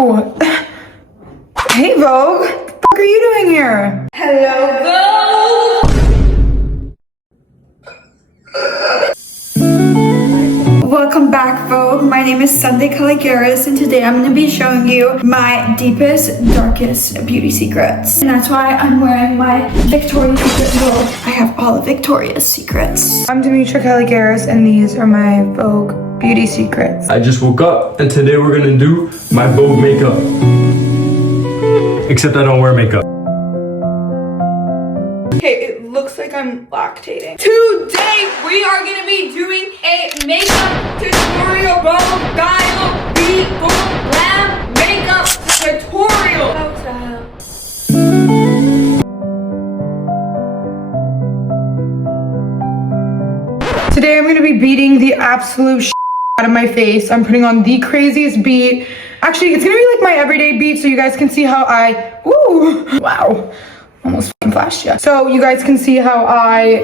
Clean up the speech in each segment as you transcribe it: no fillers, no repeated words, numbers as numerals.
Oh! Hey, Vogue. What the fuck are you doing here? Hello, Vogue! Welcome back, Vogue. My name is Kalogeras, and today I'm going to be showing you my deepest, darkest beauty secrets. And that's why I'm wearing my Victoria's Secret Vogue. I have all of Victoria's secrets. I'm Demitra Kalogeras, and these are my Vogue beauty secrets. I just woke up, and today we're gonna do my Vogue makeup. Except I don't wear makeup. Okay, it looks like I'm lactating. Today, we are gonna be doing a makeup tutorial. Vogue style, Vogue glam makeup tutorial. Vogue style. Today I'm gonna be beating the absolute shit out of my face. I'm putting on the craziest beat. Actually, it's gonna be like my everyday beat so you guys can see how wow, almost fucking flashed ya. So you guys can see how I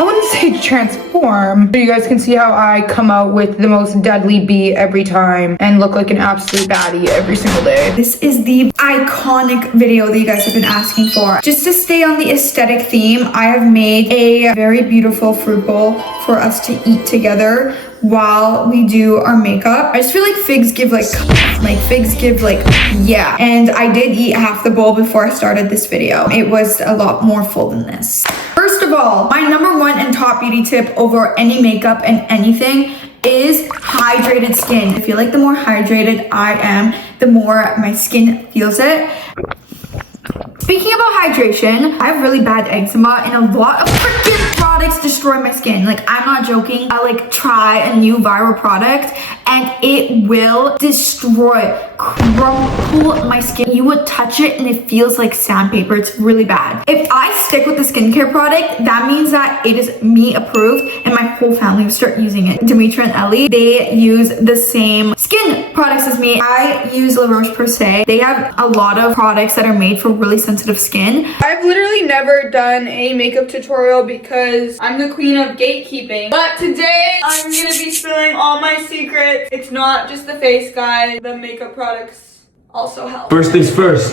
wouldn't say transform, but you guys can see how I come out with the most deadly beat every time and look like an absolute baddie every single day. This is the iconic video that you guys have been asking for. Just to stay on the aesthetic theme, I have made a very beautiful fruit bowl for us to eat together while we do our makeup. I just feel like figs give yeah. And I did eat half the bowl before I started this video. It was a lot more full than this. First of all, my number one and top beauty tip over any makeup and anything is hydrated skin. I feel like the more hydrated I am, the more my skin feels it. Speaking about hydration, I have really bad eczema and a lot of freaking products destroy my skin. Like, I'm not joking. I try a new viral product and it will destroy, crumple my skin. You would touch it and it feels like sandpaper. It's really bad. If I stick with the skincare product, that means that it is me approved and my whole family will start using it. Demitra and Ellie, they use the same skin products as me. I use La Roche-Posay. They have a lot of products that are made for really sensitive skin. I've literally never done a makeup tutorial because I'm the queen of gatekeeping. But today, I'm gonna be spilling all my secrets. It's not just the face, guys. The makeup products also help. First things first,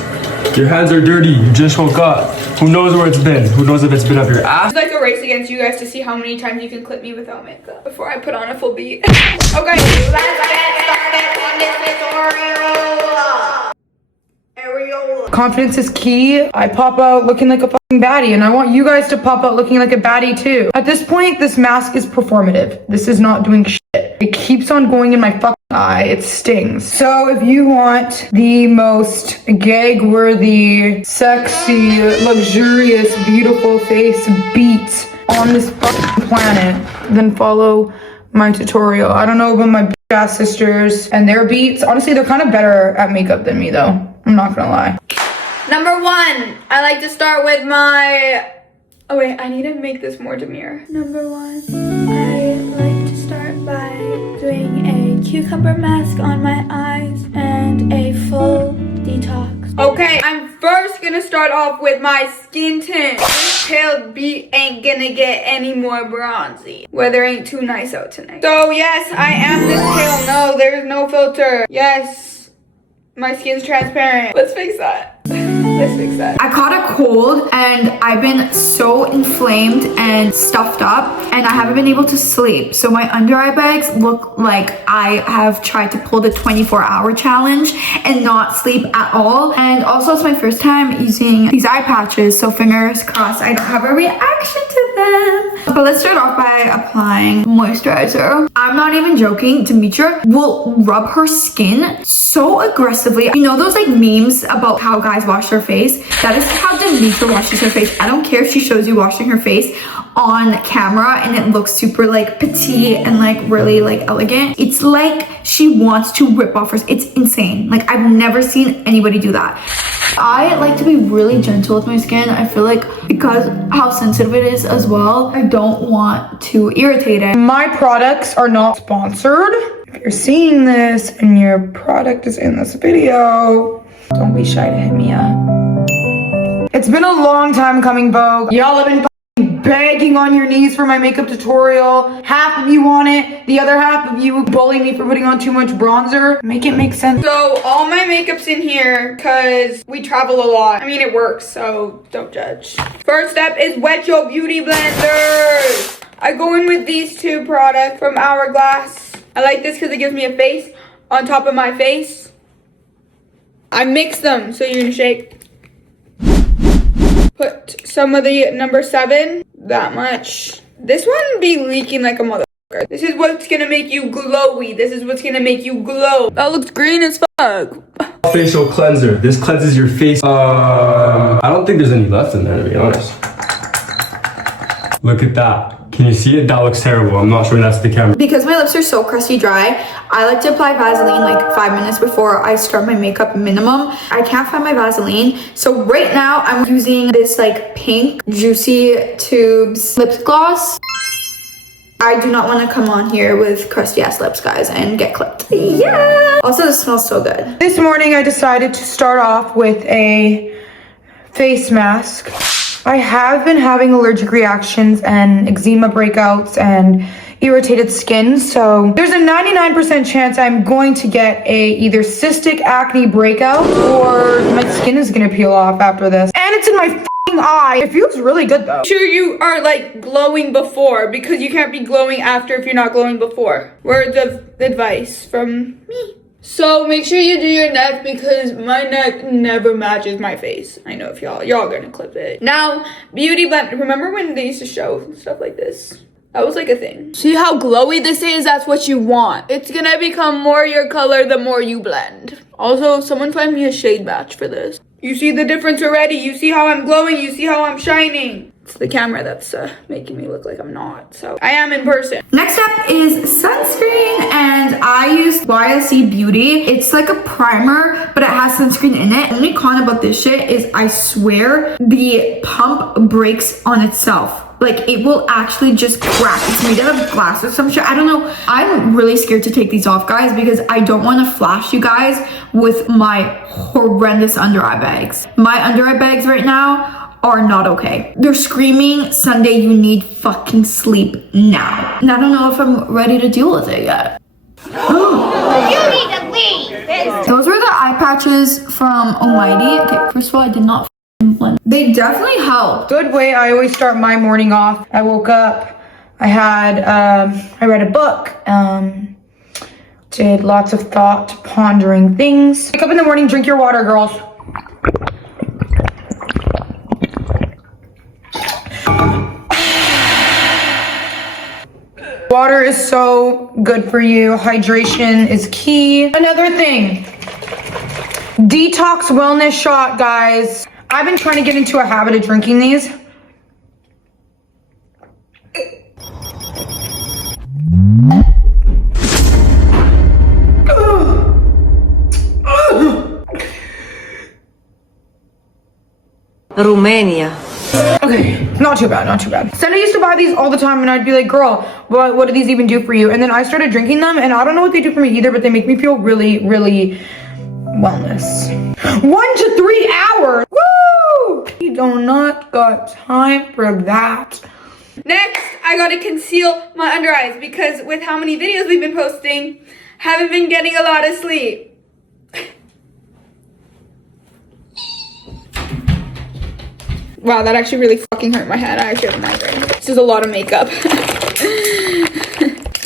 your hands are dirty, you just woke up. Who knows where it's been? Who knows if it's been up your ass? It's like a race against you guys to see how many times you can clip me without makeup before I put on a full beat. Okay, let's get started on this tutorial. Confidence is key. I pop out looking like a fucking baddie, and I want you guys to pop out looking like a baddie too. At this point, this mask is performative. This is not doing shit. It keeps on going in my fucking eye. It stings. So if you want the most gag-worthy, sexy, luxurious, beautiful face beat on this fucking planet, then follow my tutorial. I don't know about my bitch-ass sisters and their beats. Honestly, they're kind of better at makeup than me though. I'm not gonna lie. Number one, I like to start with my... Oh wait, I need to make this more demure. Number one, I like to start by doing a cucumber mask on my eyes and a full detox. Okay, I'm first gonna start off with my skin tint. This pale beat ain't gonna get any more bronzy. Weather ain't too nice out tonight. So yes, I am this pale. No, there's no filter. Yes, my skin's transparent. Let's fix that. Let's fix that. I caught a cold and I've been so inflamed and stuffed up and I haven't been able to sleep. So my under eye bags look like I have tried to pull the 24-hour challenge and not sleep at all. And also it's my first time using these eye patches, so fingers crossed I don't have a reaction to them. But let's start off by applying moisturizer. I'm not even joking. Demitra will rub her skin so aggressively. You know those memes about how guys wash their face? That is how Demitra washes her face. I don't care if she shows you washing her face on camera and it looks super petite and really elegant. It's like she wants to rip off her. It's insane. I've never seen anybody do that. I like to be really gentle with my skin. I feel like because how sensitive it is as well, I don't want to irritate it. My products are not sponsored. If you're seeing this and your product is in this video, don't be shy to hit me up. It's been a long time coming, Vogue. Y'all have been begging on your knees for my makeup tutorial. Half of you want it, the other half of you bully me for putting on too much bronzer. Make it make sense. So all my makeup's in here because we travel a lot. I mean, it works, so don't judge. First step is wet your beauty blender. I go in with these two products from Hourglass. I like this because it gives me a face on top of my face. I mix them, so you're gonna shake. Put some of the number 7, that much. This one be leaking like a motherfucker. This is what's gonna make you glowy. This is what's gonna make you glow. That looks green as fuck. Facial cleanser. This cleanses your face. I don't think there's any left in there, to be honest. Look at that. Can you see it? That looks terrible. I'm not showing that to the camera. Because my lips are so crusty dry, I like to apply Vaseline like 5 minutes before I start my makeup minimum. I can't find my Vaseline. So right now I'm using this like pink Juicy Tubes lip gloss. I do not want to come on here with crusty ass lips, guys, and get clipped. Yeah. Also, this smells so good. This morning I decided to start off with a face mask. I have been having allergic reactions and eczema breakouts and irritated skin, so there's a 99% chance I'm going to get a either cystic acne breakout or my skin is gonna peel off after this. And it's in my f***ing eye. It feels really good though. Sure you are like glowing before, because you can't be glowing after if you're not glowing before. Words of advice from me. So make sure you do your neck because my neck never matches my face. I know if y'all gonna clip it. Now, beauty blend. Remember when they used to show stuff like this? That was like a thing. See how glowy this is? That's what you want. It's gonna become more your color the more you blend. Also, someone find me a shade match for this. You see the difference already? You see how I'm glowing? You see how I'm shining? It's the camera that's making me look like I'm not. So I am in person. Next up is sunscreen, and I use YSC Beauty. It's like a primer, but it has sunscreen in it. The only con about this shit is I swear the pump breaks on itself. Like, it will actually just crack. It's made out of glass or some shit. I don't know. I'm really scared to take these off, guys, because I don't want to flash you guys with my horrendous under eye bags. My under eye bags right now are not okay. They're screaming, Sunday, you need fucking sleep now. And I don't know if I'm ready to deal with it yet. You need to leave. Those were the eye patches from Almighty. Okay, first of all, I did not blend. They definitely help. Good way I always start my morning off. I woke up, I read a book, did lots of thought, pondering things. Wake up in the morning, drink your water, girls. Water is so good for you. Hydration is key. Another thing, detox wellness shot, guys. I've been trying to get into a habit of drinking these. Romania. Okay, not too bad, not too bad. Senna used to buy these all the time and I'd be like, girl, what do these even do for you? And then I started drinking them and I don't know what they do for me either, but they make me feel really, really wellness. 1 to 3 hours. Woo! You do not got time for that. Next, I gotta conceal my under eyes because with how many videos we've been posting, haven't been getting a lot of sleep. Wow, that actually really fucking hurt my head. I actually have a migraine. This is a lot of makeup.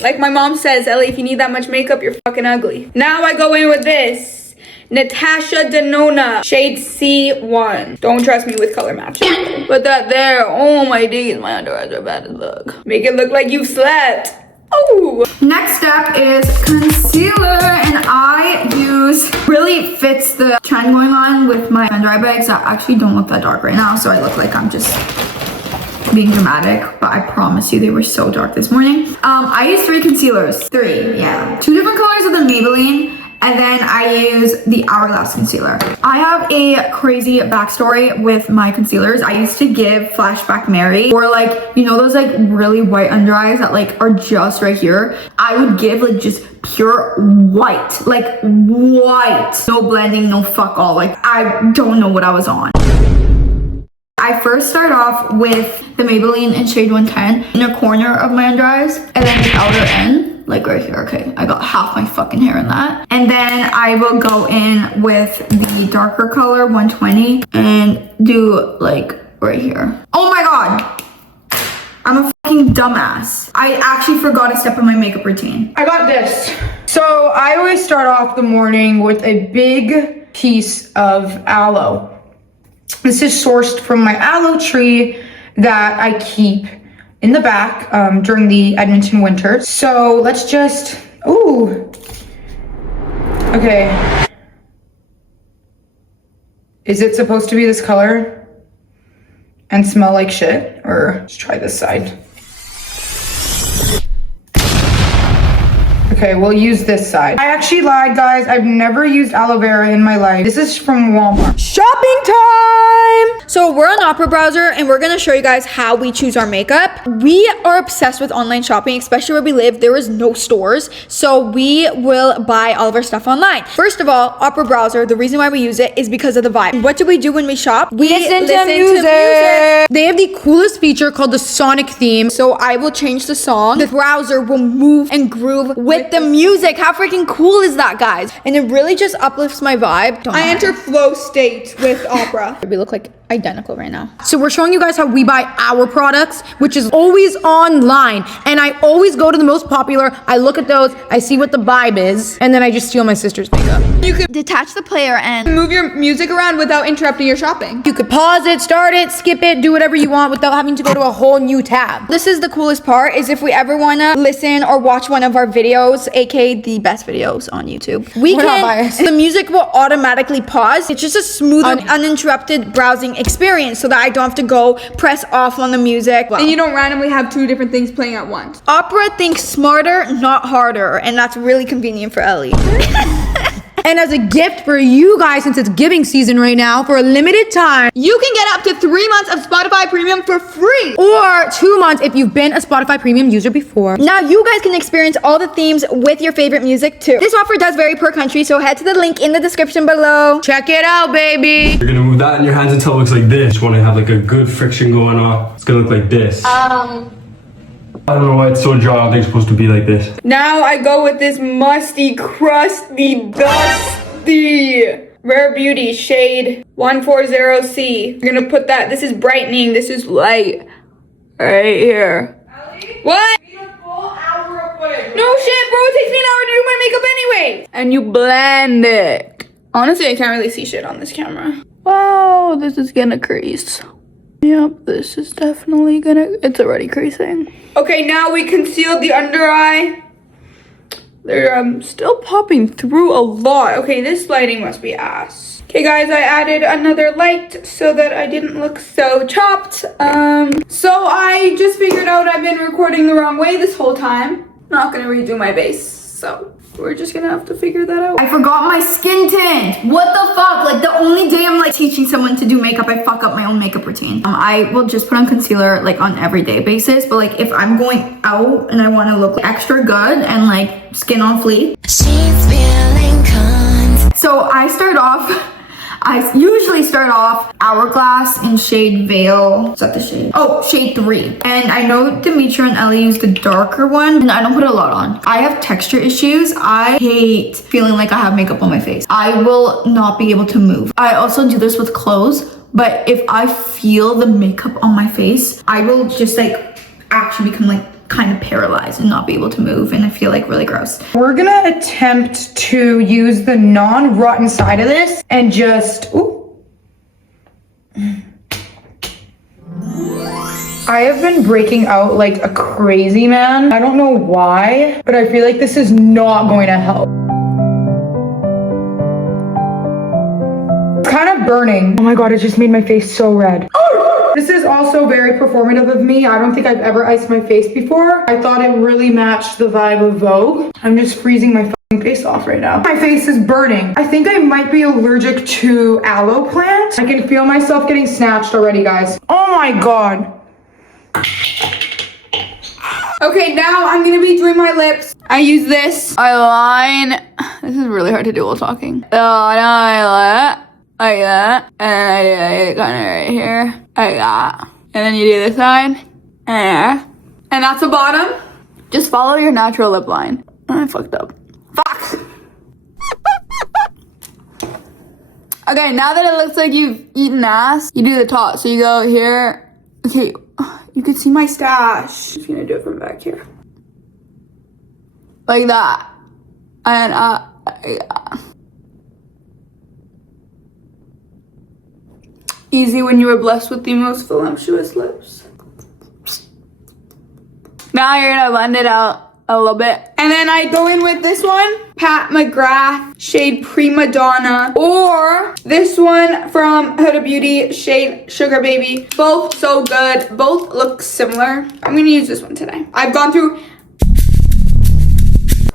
Like my mom says, Ellie, if you need that much makeup, you're fucking ugly. Now I go in with this. Natasha Denona, shade C1. Don't trust me with color matching. Put that there. Oh my days, my under eyes are bad as fuck. Make it look like you slept. Oh. Next step is concealer, and I use, really fits the trend going on with my under eye bags that actually don't look that dark right now, so I look like I'm just being dramatic, but I promise you they were so dark this morning. I use 3 concealers. 3, yeah. 2 different colors of the Maybelline, and then I use the Hourglass concealer. I have a crazy backstory with my concealers. I used to give Flashback Mary, or like, you know those like really white under eyes that like are just right here? I would give like just pure white, like white. No blending, no fuck all. Like I don't know what I was on. I I first start off with the Maybelline in shade 110 in a corner of my under eyes, and then the outer end, like right here. Okay, I got half my fucking hair in that. And then I will go in with the darker color 120 and do like right here. Oh my god, I'm a fucking dumbass. I actually forgot a step in my makeup routine. I got this. So I always start off the morning with a big piece of aloe. This is sourced from my aloe tree that I keep in the back during the Edmonton winter. So let's just, ooh. Okay. Is it supposed to be this color and smell like shit? Or let's try this side. Okay, we'll use this side. I actually lied, guys. I've never used aloe vera in my life. This is from Walmart. Shopping time! So we're on Opera browser and we're gonna show you guys how we choose our makeup. We are obsessed with online shopping, especially where we live. There is no stores, so we will buy all of our stuff online. First of all, Opera browser, the reason why we use it is because of the vibe. What do we do when we shop? We listen to music. They have the coolest feature called the Sonic theme. So I will change the song. The browser will move and groove with the music. How freaking cool is that, guys? And it really just uplifts my vibe. I enter flow state with Opera. We look like identical right now. So we're showing you guys how we buy our products, which is always online. And I always go to the most popular. I look at those, I see what the vibe is, and then I just steal my sister's makeup. You could detach the player and move your music around without interrupting your shopping. You could pause it, start it, skip it, do whatever you want without having to go to a whole new tab. This is the coolest part, is if we ever want to listen or watch one of our videos, aka the best videos on YouTube, We're not biased. the music will automatically pause. It's just a smooth and uninterrupted browsing experience, so that I don't have to go press off on the music. And you don't randomly have two different things playing at once. Opera thinks smarter, not harder, and that's really convenient for Ellie. And as a gift for you guys, since it's giving season right now, for a limited time, You can get up to 3 months of Spotify Premium for free. or 2 months if you've been a Spotify Premium user before. Now you guys can experience all the themes with your favorite music too. This offer does vary per country, so head to the link in the description below. Check it out, baby. You're gonna move that in your hands until it looks like this. You wanna have like a good friction going on. It's gonna look like this. I don't know why it's so dry. I don't think it's supposed to be like this. Now I go with this musty, crusty, dusty Rare Beauty shade 140C. You're gonna put that. This is brightening. This is light. Right here. What? No shit, bro. It takes me an hour to do my makeup anyway. And you blend it. Honestly, I can't really see shit on this camera. Wow, this is gonna crease. Yep, this is definitely gonna, it's already creasing. Okay, now we concealed the under eye. They're still popping through a lot. Okay, this lighting must be ass. Okay guys, I added another light so that I didn't look so chopped. So I just figured out I've been recording the wrong way this whole time. Not gonna redo my base, so we're just gonna have to figure that out. I forgot my skin tint. What the fuck? Like the only day I'm like teaching someone to do makeup, I fuck up my own makeup routine. I will just put on concealer like on everyday basis, but like if I'm going out and I want to look extra good and like skin on fleek. So I usually start off Hourglass in shade Veil. Is that the shade? Oh, shade 3. And I know Demitra and Ellie use the darker one, and I don't put a lot on. I have texture issues. I hate feeling like I have makeup on my face. I will not be able to move. I also do this with clothes, but if I feel the makeup on my face, I will just like actually become like kind of paralyzed and not be able to move, and I feel like really gross. We're gonna attempt to use the non-rotten side of this and just, ooh. I have been breaking out like a crazy man. I don't know why, but I feel like this is not going to help. It's kind of burning. Oh my god, it just made my face so red. This is also very performative of me. I don't think I've ever iced my face before. I thought it really matched the vibe of Vogue. I'm just freezing my fucking face off right now. My face is burning. I think I might be allergic to aloe plant. I can feel myself getting snatched already, guys. Oh my god. Okay, now I'm gonna be doing my lips. I use this eyeliner. This is really hard to do while talking. Eyeliner. Like that, and I do it kind of right here. I like that. And then you do this side. And that's the bottom. Just follow your natural lip line. I fucked up. Fuck! Okay, now that it looks like you've eaten ass, you do the top. So you go here. Okay, you can see my stash. I'm just gonna do it from back here. Like that. And yeah. Easy when you were blessed with the most voluptuous lips. Now you're gonna blend it out a little bit. And then I go in with this one, Pat McGrath, shade Prima Donna, or this one from Huda Beauty, shade Sugar Baby. Both so good, both look similar. I'm gonna use this one today. I've gone through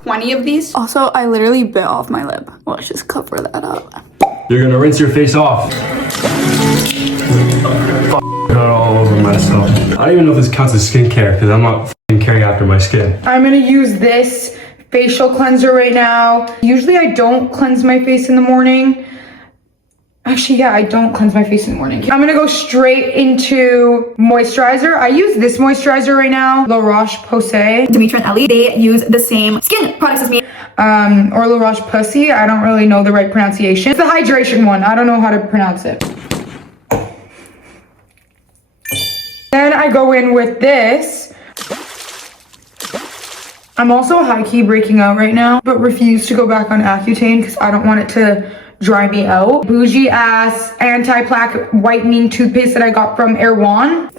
20 of these. Also, I literally bit off my lip. Well, let's just cover that up. You're gonna rinse your face off. Got all over myself. I don't even know if this counts as skincare because I'm not caring after my skin. I'm gonna use this facial cleanser right now. Usually I don't cleanse my face in the morning. Actually, yeah, I don't cleanse my face in the morning. I'm gonna go straight into moisturizer. I use this moisturizer right now, La Roche-Posay. Demitra and Ellie, they use the same skin products as me. Or La Roche-Posay. I don't really know the right pronunciation. It's the hydration one. I don't know how to pronounce it. Then I go in with this. I'm also high-key breaking out right now, but refuse to go back on Accutane because I don't want it to dry me out. Bougie ass anti-plaque whitening toothpaste that I got from Erewhon.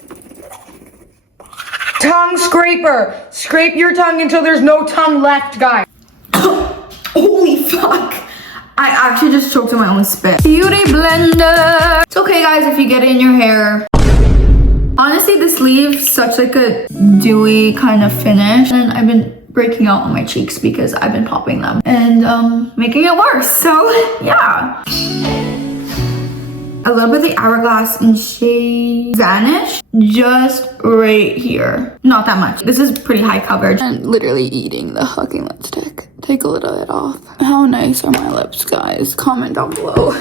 Tongue scraper. Scrape your tongue until there's no tongue left, guys. Holy fuck. I actually just choked on my own spit. Beauty blender. It's okay, guys, if you get it in your hair. Honestly, this leaves such like a dewy kind of finish, and I've been breaking out on my cheeks because I've been popping them and making it worse. So yeah, a little bit of the Hourglass in shade Vanish, just right here. Not that much. This is pretty high coverage. And literally eating the fucking lipstick. Take a little bit off. How nice are my lips, guys? Comment down below.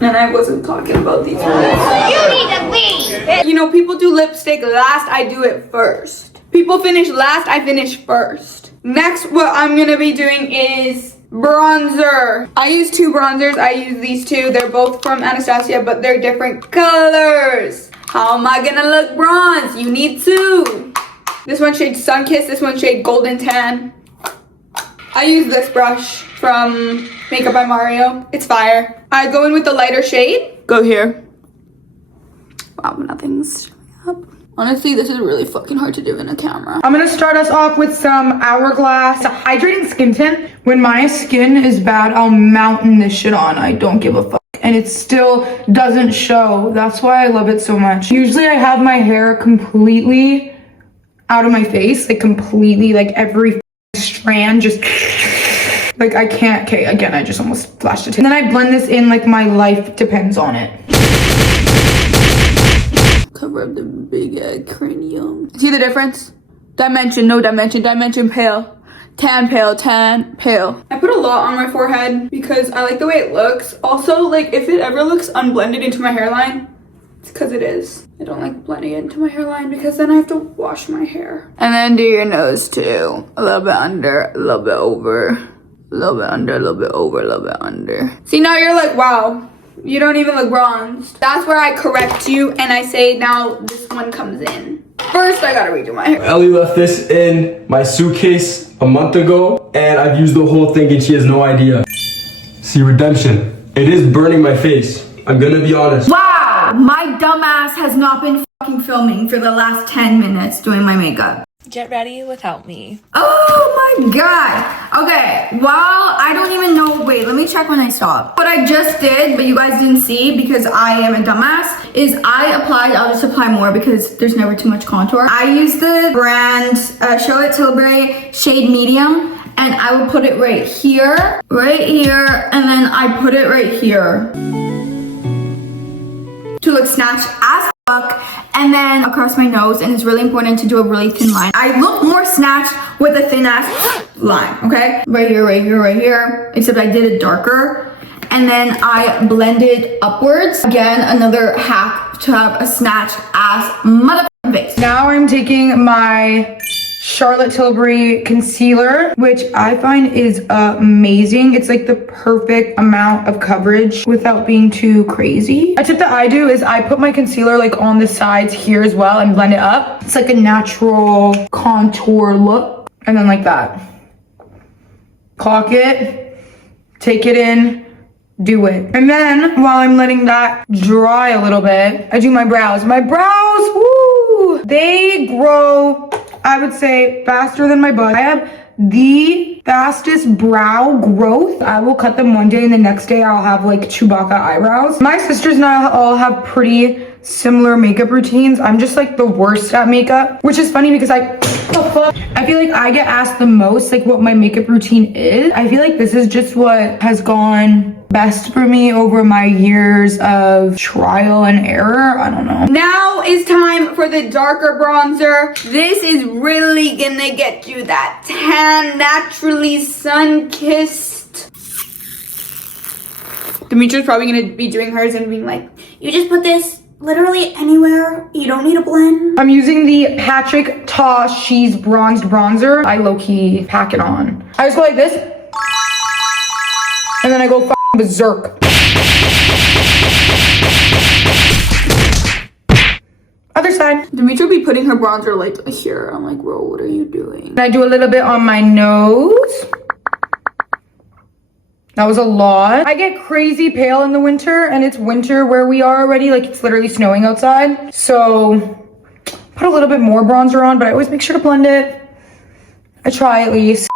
And I wasn't talking about these ones. You need to leave. You know, people do lipstick last, I do it first. People finish last, I finish first. Next, what I'm gonna be doing is bronzer. I use two bronzers. I use these two. They're both from Anastasia, but they're different colors. How am I gonna look bronze? You need two. This one shade Sunkissed, this one shade Golden Tan. I use this brush from Makeup by Mario. It's fire. I go in with the lighter shade. Go here. Wow, nothing's showing up. Honestly, this is really fucking hard to do in a camera. I'm gonna start us off with some Hourglass hydrating skin tint. When my skin is bad, I'll mountain this shit on. I don't give a fuck. And it still doesn't show. That's why I love it so much. Usually I have my hair completely out of my face, like completely, like every strand just like I can't. Okay, again, I just almost flashed it. And then I blend this in like my life depends on it. Cover up the big cranium. See the difference? Dimension, no dimension, dimension pale. Tan pale, tan pale. I put a lot on my forehead because I like the way it looks. Also, like if it ever looks unblended into my hairline, it's because it is. I don't like blending it into my hairline because then I have to wash my hair. And then do your nose too. A little bit under, a little bit over, a little bit under, a little bit over, a little bit under. See, now you're like, wow, you don't even look bronzed. That's where I correct you and I say now this one comes in. First, I gotta redo my hair. Ellie left this in my suitcase a month ago and I've used the whole thing and she has no idea. See, redemption. It is burning my face. I'm gonna be honest. Wow, my dumbass has not been fucking filming for the last 10 minutes doing my makeup. Get ready without me. Oh my god. Okay, well, I don't even know. Wait, let me check when I stop. What I just did, but you guys didn't see because I am a dumbass, is I applied, I'll just apply more because there's never too much contour. I used the brand Charlotte Tilbury shade medium and I will put it right here, and then I put it right here to look snatched as fuck, and then across my nose, and it's really important to do a really thin line. I look more snatched with a thin ass line, okay? Right here, except I did it darker, and then I blend it upwards. Again, another hack to have a snatched ass motherfucking face. Now I'm taking my Charlotte Tilbury concealer, which I find is amazing. It's like the perfect amount of coverage without being too crazy. A tip that I do is I put my concealer like on the sides here as well and blend it up. It's like a natural contour look. And then like that. Clock it, take it in, do it. And then while I'm letting that dry a little bit, I do my brows. My brows, woo! They grow, I would say, faster than my butt. I have the fastest brow growth. I will cut them one day and the next day I'll have like Chewbacca eyebrows. My sisters and I all have pretty similar makeup routines. I'm just like the worst at makeup, which is funny because I feel like I get asked the most like what my makeup routine is. I feel like this is just what has gone best for me over my years of trial and error. I don't know. Now is time for the darker bronzer. This is really gonna get you that tan, naturally sun-kissed. Demitra's probably gonna be doing hers and being like, You just put this literally anywhere. You don't need a blend. I'm using the Patrick Ta She's Bronzed Bronzer. I low-key pack it on. I just go like this. And then I go berserk. Other side. Demitra be putting her bronzer like here. I'm like, bro, what are you doing? And I do a little bit on my nose. That was a lot. I get crazy pale in the winter, and it's winter where we are already. Like, it's literally snowing outside. So, put a little bit more bronzer on, but I always make sure to blend it. I try at least.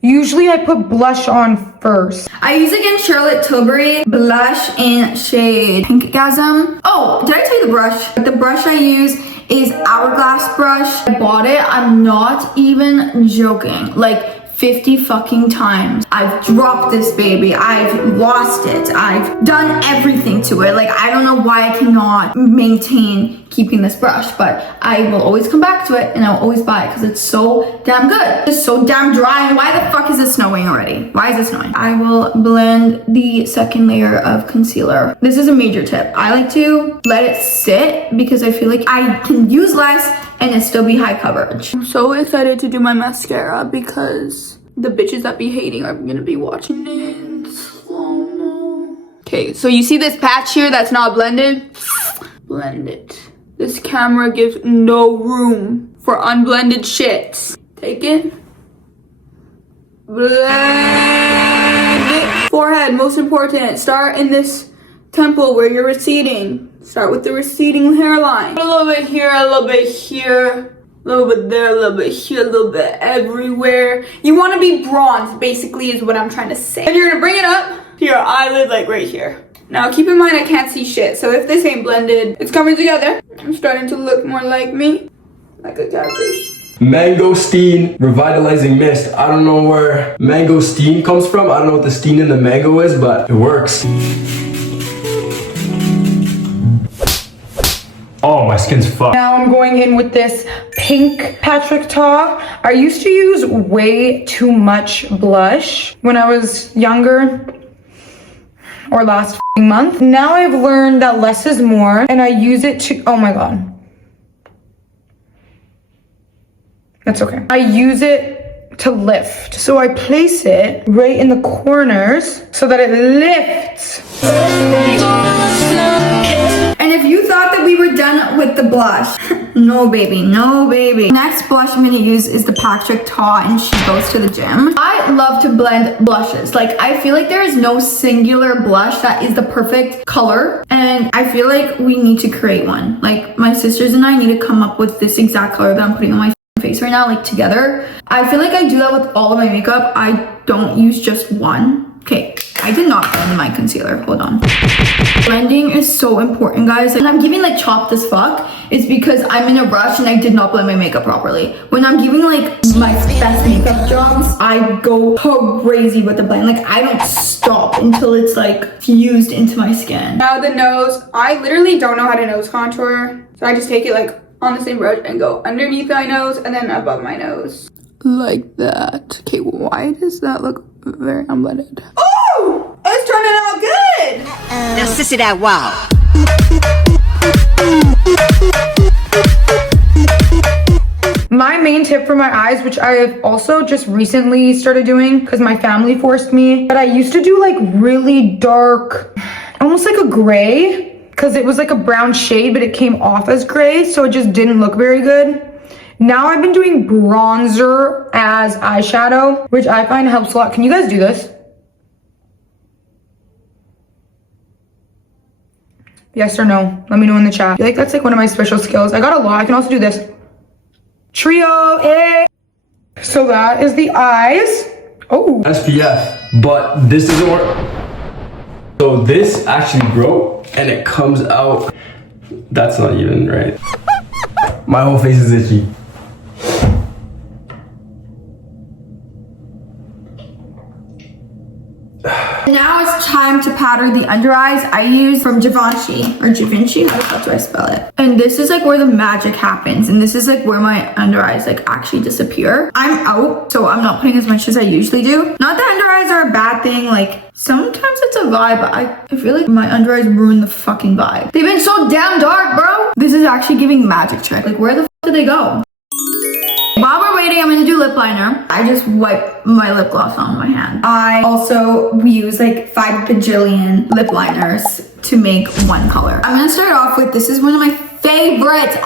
Usually I put blush on first. I use again Charlotte Tilbury blush in shade Pinkgasm. Oh, did I tell you the brush? The brush I use is Hourglass brush. I bought it, I'm not even joking, like 50 fucking times. I've dropped this baby, I've lost it, I've done everything to it. Like, I don't know why I cannot maintain keeping this brush, but I will always come back to it and I'll always buy it because it's so damn good. It's so damn dry. And why the fuck is it snowing already? Why is it snowing? I will blend the second layer of concealer. This is a major tip. I like to let it sit because I feel like I can use less and it still be high coverage. I'm so excited to do my mascara because the bitches that be hating are gonna be watching it in slow-mo. Okay, so you see this patch here that's not blended? Blend it. This camera gives no room for unblended shits. Take it. Blend it. Forehead, most important. Start in this temple where you're receding. Start with the receding hairline. A little bit here, a little bit here. A little bit there, a little bit here, a little bit everywhere. You want to be bronzed, basically, is what I'm trying to say. And you're going to bring it up to your eyelid, like right here. Now, keep in mind, I can't see shit. So if this ain't blended, it's coming together. I'm starting to look more like me. Like a catfish. Mangosteen Revitalizing Mist. I don't know where mangosteen comes from. I don't know what the steen in the mango is, but it works. Oh, my skin's fucked. Now I'm going in with this pink Patrick Ta. I used to use way too much blush when I was younger, or last month. Now I've learned that less is more, and I use it to, oh my god. That's okay. I use it to lift. So I place it right in the corners so that it lifts. And if you thought that we were done with the blush, no baby, no baby. Next blush I'm gonna use is the Patrick Ta and She Goes to the Gym. I love to blend blushes. Like, I feel like there is no singular blush that is the perfect color, and I feel like we need to create one. Like, my sisters and I need to come up with this exact color that I'm putting on my face right now, like together. I feel like I do that with all of my makeup. I don't use just one. Okay, I did not blend my concealer. Hold on. Blending is so important, guys. And I'm giving like chopped as fuck. It's because I'm in a rush and I did not blend my makeup properly. When I'm giving like my best makeup jobs, I go crazy with the blend. Like, I don't stop until it's like fused into my skin. Now the nose. I literally don't know how to nose contour. So I just take it like on the same brush and go underneath my nose and then above my nose. Like that. Okay, why does that look very unblended? Oh! Now sissy that wow. My main tip for my eyes, which I have also just recently started doing because my family forced me, but I used to do like really dark, almost like a gray, because it was like a brown shade, but it came off as gray, so it just didn't look very good. Now I've been doing bronzer as eyeshadow, which I find helps a lot. Can you guys do this? Yes or no? Let me know in the chat. I feel like that's like one of my special skills. I got a lot. I can also do this. Trio, eh? So that is the eyes. Oh. SPF, but this doesn't work. So this actually broke and it comes out. That's not even right. My whole face is itchy. Now it's time to powder the under eyes. I use from Givenchy, or Givenchy, how the fuck do I spell it? And this is like where the magic happens, and this is like where my under eyes like actually disappear. I'm out, so I'm not putting as much as I usually do. Not that under eyes are a bad thing, like sometimes it's a vibe, but I feel like my under eyes ruin the fucking vibe. They've been so damn dark, bro. This is actually giving magic trick. Like where the fuck did they go? While we're waiting, I'm gonna do lip liner. I just wipe my lip gloss on my hand. I also use like 5 bajillion lip liners to make one color. I'm gonna start off with, this is one of my favorites.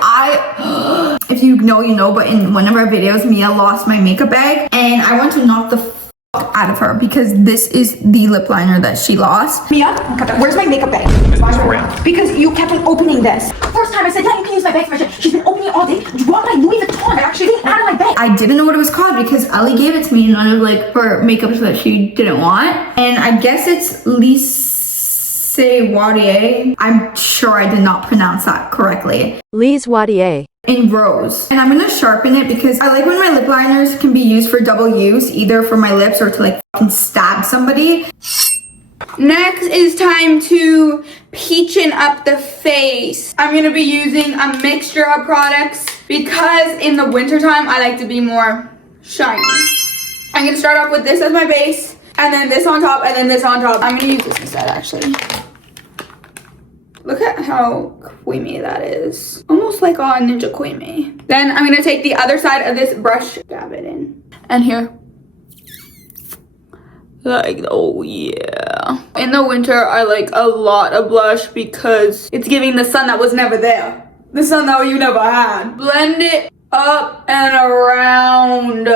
If you know, you know, but in one of our videos, Mia lost my makeup bag and I want to knock the fuck out of her because this is the lip liner that she lost. Mia, where's my makeup bag? Because you kept on opening this. First time I said, yeah, you can use my bag for She's been opening it all day. Drop my Louis Vuitton. Actually, out of my bag. I didn't know what it was called because Ellie gave it to me in one of like her makeups that she didn't want. And I guess it's Lise Wadier. I'm sure I did not pronounce that correctly. Lise Wadier. In rose. And I'm gonna sharpen it because I like when my lip liners can be used for double use, either for my lips or to like fucking stab somebody. Next is time to peachin' up the face. I'm gonna be using a mixture of products because in the wintertime I like to be more shiny. I'm gonna start off with this as my base, and then this on top, and then this on top. I'm gonna use this instead actually. Look at how creamy that is. Almost like a Ninja Creamy. Then I'm gonna take the other side of this brush, dab it in. And here. Like, oh yeah. In the winter, I like a lot of blush because it's giving the sun that was never there. The sun that you never had. Blend it up and around.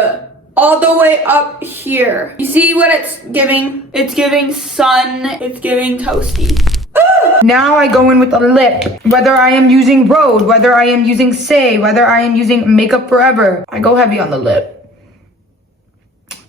All the way up here. You see what it's giving? It's giving sun. It's giving toasty. Now I go in with a lip, whether I am using Rode, whether I am using Say, whether I am using Makeup Forever. I go heavy on the lip.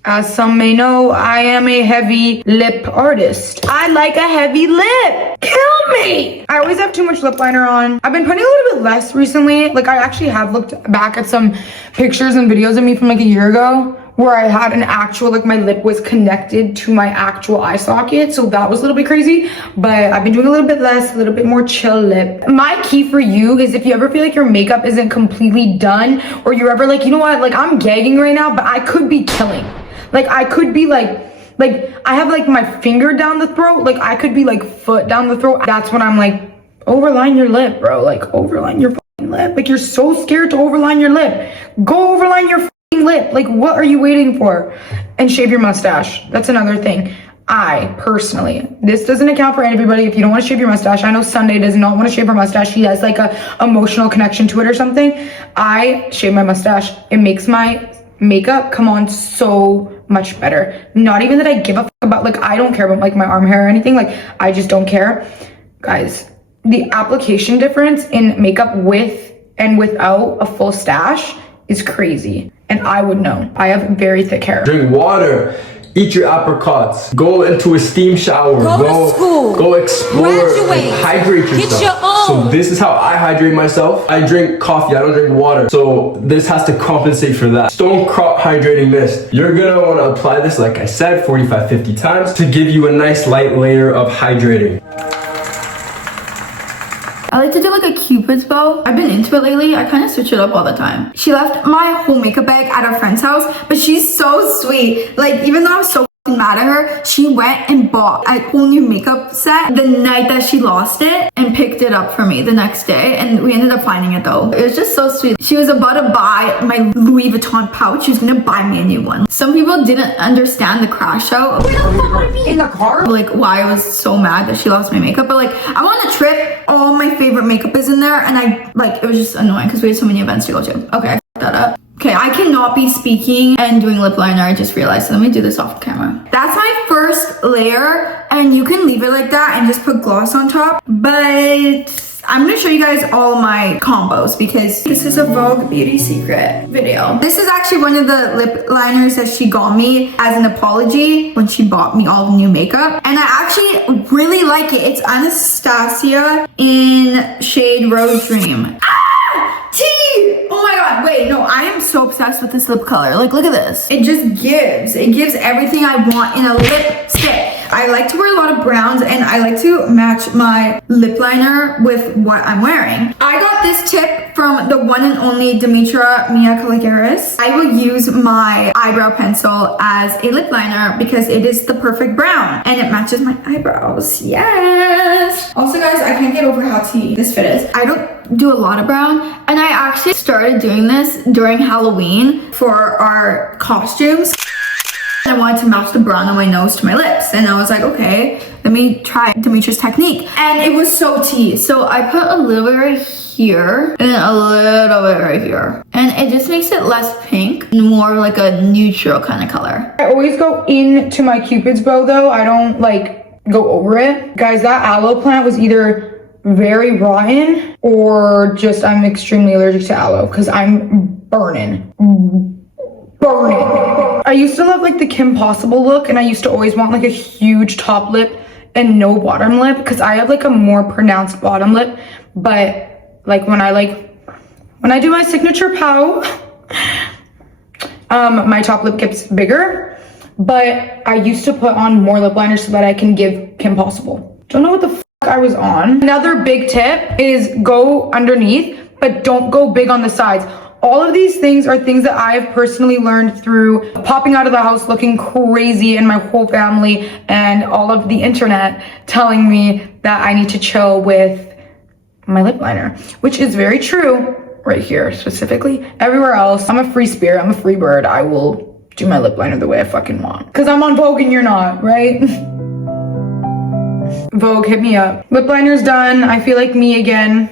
As some may know, I am a heavy lip artist. I like a heavy lip. Kill me! I always have too much lip liner on. I've been putting a little bit less recently. Like I actually have looked back at some pictures and videos of me from like a year ago where I had an actual, like my lip was connected to my actual eye socket. So that was a little bit crazy, but I've been doing a little bit less, a little bit more chill lip. My key for you is if you ever feel like your makeup isn't completely done, or you're ever like, you know what, like I'm gagging right now, but I could be killing. Like I could be like I have like my finger down the throat. Like I could be like foot down the throat. That's when I'm like, overline your lip, bro. Like overline your fucking lip. Like you're so scared to overline your lip. Go overline your fucking lip. Like what are you waiting for? And shave your mustache. That's another thing. I personally, this doesn't account for everybody. If you don't want to shave your mustache, I know Sunday does not want to shave her mustache. She has like a emotional connection to it or something. I shave my mustache. It makes my makeup come on so much better. Not even that I give a fuck about, like I don't care about like my arm hair or anything, like I just don't care. Guys, the application difference in makeup with and without a full stash is crazy, and I would know. I have very thick hair. Drink water, eat your apricots, go into a steam shower, Go to school, go explore, graduate, and hydrate yourself. get your own. So this is how I hydrate myself. I drink coffee, I don't drink water. So this has to compensate for that. Stone Crop Hydrating Mist. You're gonna wanna apply this, like I said, 45-50 times to give you a nice light layer of hydrating. I like to do like a Cupid's bow. I've been into it lately. I kind of switch it up all the time. She left my whole makeup bag at her friend's house, but she's so sweet. Like even though I'm so mad at her. She went and bought a whole new makeup set the night that she lost it and picked it up for me the next day, and we ended up finding it though. It was just so sweet. She was about to buy my Louis Vuitton pouch. She was gonna buy me a new one. Some people didn't understand the crash out. In the car? Like why I was so mad that she lost my makeup, but like I'm on a trip, all my favorite makeup is in there, and I like it was just annoying because we had so many events to go to. Okay, I fucked that up. Okay, I cannot be speaking and doing lip liner. I just realized. So let me do this off camera. That's my first layer, and you can leave it like that and just put gloss on top. But I'm gonna show you guys all my combos because this is a Vogue Beauty Secret video. This is actually one of the lip liners that she got me as an apology when she bought me all the new makeup. And I actually really like it. It's Anastasia in shade Rose Dream. Tea! Oh my god, wait, no, I am so obsessed with this lip color. Like, look at this. It gives everything I want in a lipstick. I like to wear a lot of browns and I like to match my lip liner with what I'm wearing. I got this tip from the one and only Demitra Kalogeras. I will use my eyebrow pencil as a lip liner because it is the perfect brown and it matches my eyebrows. Yes! Also guys, I can't get over how tea this fit is. I don't do a lot of brown, and I actually started doing this during Halloween for our costumes. I wanted to match the brown on my nose to my lips, and I was like, okay, let me try Demitra's technique. And it was so tea. So I put a little bit right here and then a little bit right here, and it just makes it less pink and more like a neutral kind of color. I always go into my Cupid's bow though. I don't like go over it. Guys, that aloe plant was either very rotten or just I'm extremely allergic to aloe because I'm burning. I used to love like the Kim Possible look, and I used to always want like a huge top lip and no bottom lip because I have like a more pronounced bottom lip. But like when I do my signature pow, my top lip gets bigger. But I used to put on more lip liner so that I can give Kim Possible. Don't know what the I was on. Another big tip is go underneath, but don't go big on the sides. All of these things are things that I have personally learned through popping out of the house looking crazy and my whole family and all of the internet telling me that I need to chill with my lip liner, which is very true right here specifically. Everywhere else, I'm a free spirit, I'm a free bird. I will do my lip liner the way I fucking want. Because I'm on Vogue and you're not, right? Vogue, hit me up. Lip liner's done. I feel like me again.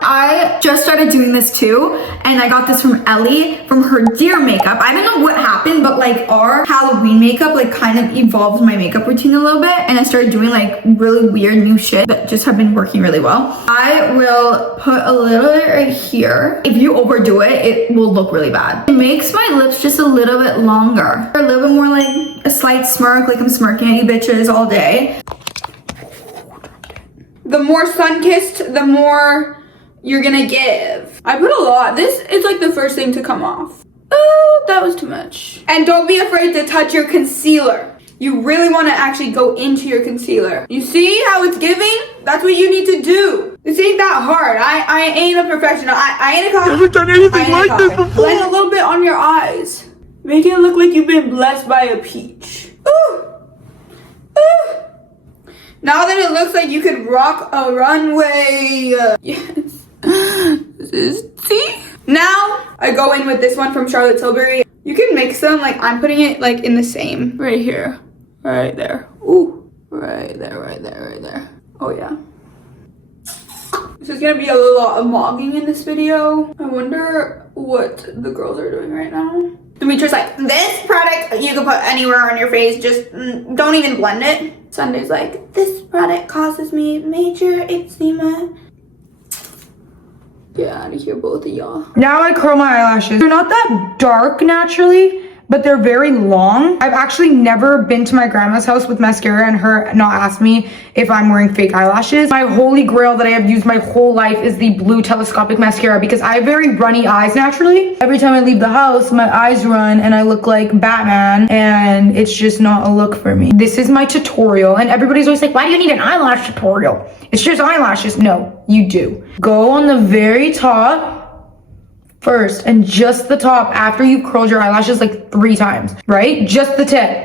I just started doing this too, and I got this from Ellie from her Dear makeup. I don't know what happened, but like our Halloween makeup like kind of evolved my makeup routine a little bit, and I started doing like really weird new shit that just have been working really well. I will put a little bit right here. If you overdo it, it will look really bad. It makes my lips just a little bit longer. A little bit more like a slight smirk, like I'm smirking at you bitches all day. The more sun-kissed, the more you're gonna give. I put a lot. This is like the first thing to come off. Oh, that was too much. And don't be afraid to touch your concealer. You really want to actually go into your concealer. You see how it's giving? That's what you need to do. This ain't that hard. I ain't a professional. I ain't a cop. Never done anything like this before. Blend a little bit on your eyes. Make it look like you've been blessed by a peach. Ooh. Ooh. Now that it looks like you could rock a runway. Yes. This is tea. Now I go in with this one from Charlotte Tilbury. You can mix them, like I'm putting it like in the same right here, right there. Ooh, right there, right there, right there. Oh yeah. This is gonna be a lot of mogging in this video. I wonder what the girls are doing right now. Demitra's like, this product you can put anywhere on your face, just don't even blend it. Sunday's like, this product causes me major eczema. Get out of here, both of y'all. Now I curl my eyelashes. They're not that dark naturally, but they're very long. I've actually never been to my grandma's house with mascara and her not ask me if I'm wearing fake eyelashes. My holy grail that I have used my whole life is the blue telescopic mascara because I have very runny eyes naturally. Every time I leave the house, my eyes run and I look like Batman, and it's just not a look for me. This is my tutorial, and everybody's always like, why do you need an eyelash tutorial? It's just eyelashes. No, you do. Go on the very top, first and just the top after you've curled your eyelashes like 3 times, right? Just the tip.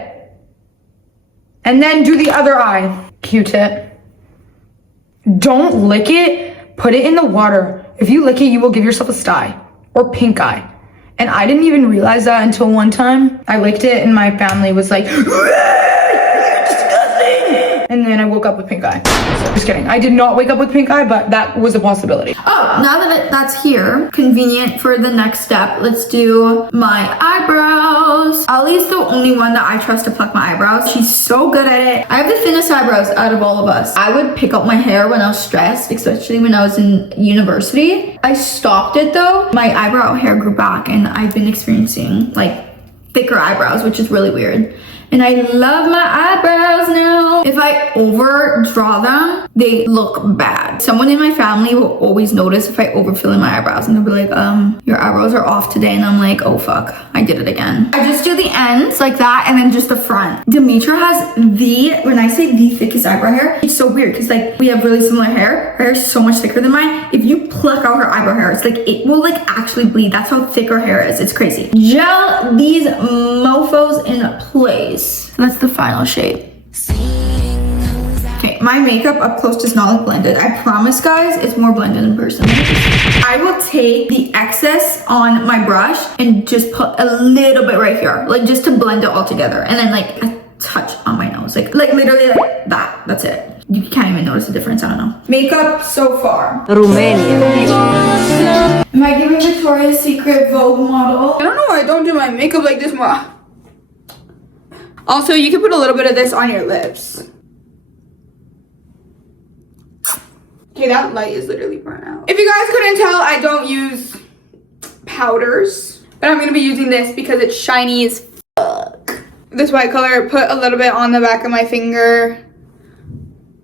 And then do the other eye. Q-tip. Don't lick it. Put it in the water. If you lick it, you will give yourself a sty or pink eye. And I didn't even realize that until one time I licked it and my family was like, and then I woke up with pink eye. Just kidding. I did not wake up with pink eye, but that was a possibility. Oh, now that that's here, convenient for the next step, let's do my eyebrows. Ali's the only one that I trust to pluck my eyebrows. She's so good at it. I have the thinnest eyebrows out of all of us. I would pick up my hair when I was stressed, especially when I was in university. I stopped it though. My eyebrow hair grew back and I've been experiencing like thicker eyebrows, which is really weird. And I love my eyebrows now. If I overdraw them, they look bad. Someone in my family will always notice if I overfill in my eyebrows and they'll be like, your eyebrows are off today. And I'm like, oh fuck, I did it again. I just do the ends like that and then just the front. Demitra has when I say the thickest eyebrow hair, it's so weird because like we have really similar hair. Her hair is so much thicker than mine. If you pluck out her eyebrow hair, it's like, it will like actually bleed. That's how thick her hair is. It's crazy. Gel these mofos in place. That's the final shape. Okay, my makeup up close does not look blended. I promise guys, it's more blended in person. I will take the excess on my brush and just put a little bit right here, like just to blend it all together. And then like a touch on my nose, like literally like that. That's it. You can't even notice the difference, I don't know. Makeup so far. Romania. Am I giving Victoria's Secret Vogue model? I don't know why I don't do my makeup like this more. Also, you can put a little bit of this on your lips. Okay, that light is literally burnt out. If you guys couldn't tell, I don't use powders, but I'm gonna be using this because it's shiny as fuck. This white color, put a little bit on the back of my finger.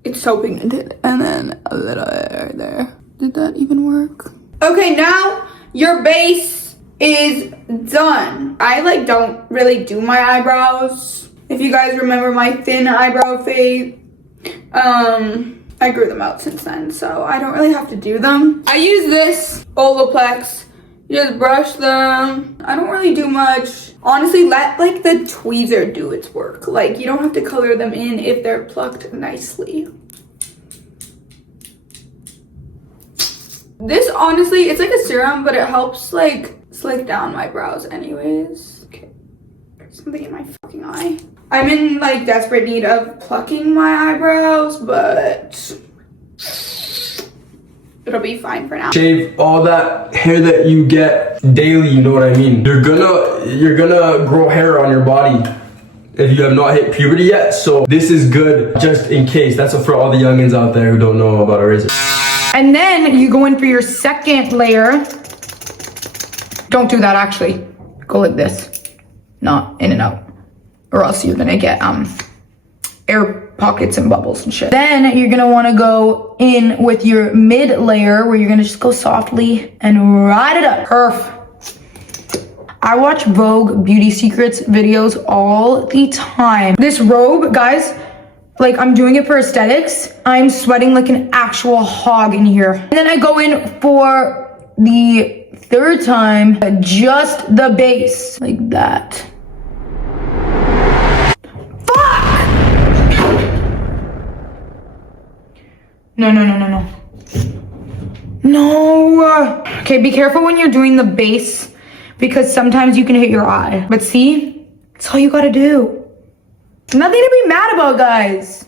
It's so pigmented. And then a little bit right there. Did that even work? Okay, now your base is done. I like don't really do my eyebrows. If you guys remember my thin eyebrow phase, I grew them out since then, so I don't really have to do them. I use this Olaplex, just brush them. I don't really do much. Honestly, let like the tweezer do its work. Like you don't have to color them in if they're plucked nicely. This honestly, it's like a serum, but it helps like slick down my brows anyways. Okay, there's something in my fucking eye. I'm in like desperate need of plucking my eyebrows, but it'll be fine for now. Shave all that hair that you get daily, you know what I mean? You're gonna grow hair on your body if you have not hit puberty yet, so this is good just in case. That's for all the youngins out there who don't know about a razor. And then you go in for your second layer. Don't do that actually. Go like this, not in and out. Or else you're gonna get air pockets and bubbles and shit. Then you're gonna wanna go in with your mid layer where you're gonna just go softly and ride it up. Perf. I watch Vogue Beauty Secrets videos all the time. This robe, guys, like I'm doing it for aesthetics. I'm sweating like an actual hog in here. And then I go in for the third time, just the base, like that. No. Okay, be careful when you're doing the base because sometimes you can hit your eye. But see, that's all you gotta do. Nothing to be mad about, guys.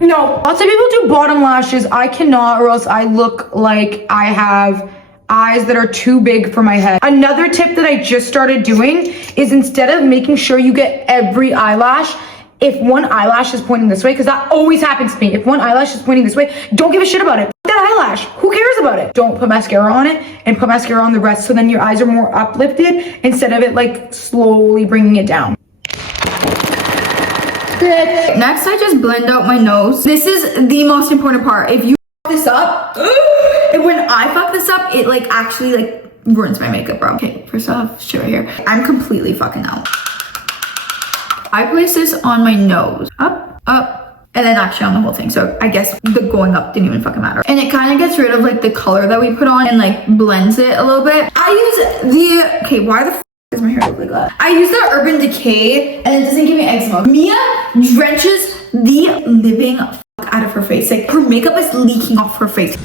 No, lots of people do bottom lashes. I cannot, or else I look like I have eyes that are too big for my head. Another tip that I just started doing is instead of making sure you get every eyelash, if one eyelash is pointing this way, because that always happens to me. If one eyelash is pointing this way, don't give a shit about it. Put that eyelash. Who cares about it? Don't put mascara on it and put mascara on the rest so then your eyes are more uplifted instead of it like slowly bringing it down. Next, I just blend out my nose. This is the most important part. If you fuck this up, when I fuck this up, it like actually like ruins my makeup, bro. Okay, first off, shit right here. I'm completely fucking out. I place this on my nose. Up, up, and then actually on the whole thing. So I guess the going up didn't even fucking matter. And it kind of gets rid of like the color that we put on and like blends it a little bit. I use the, okay, why the f does my hair look like that? I use the Urban Decay and it doesn't give me eczema. Mia drenches the living fuck out of her face. Like her makeup is leaking off her face.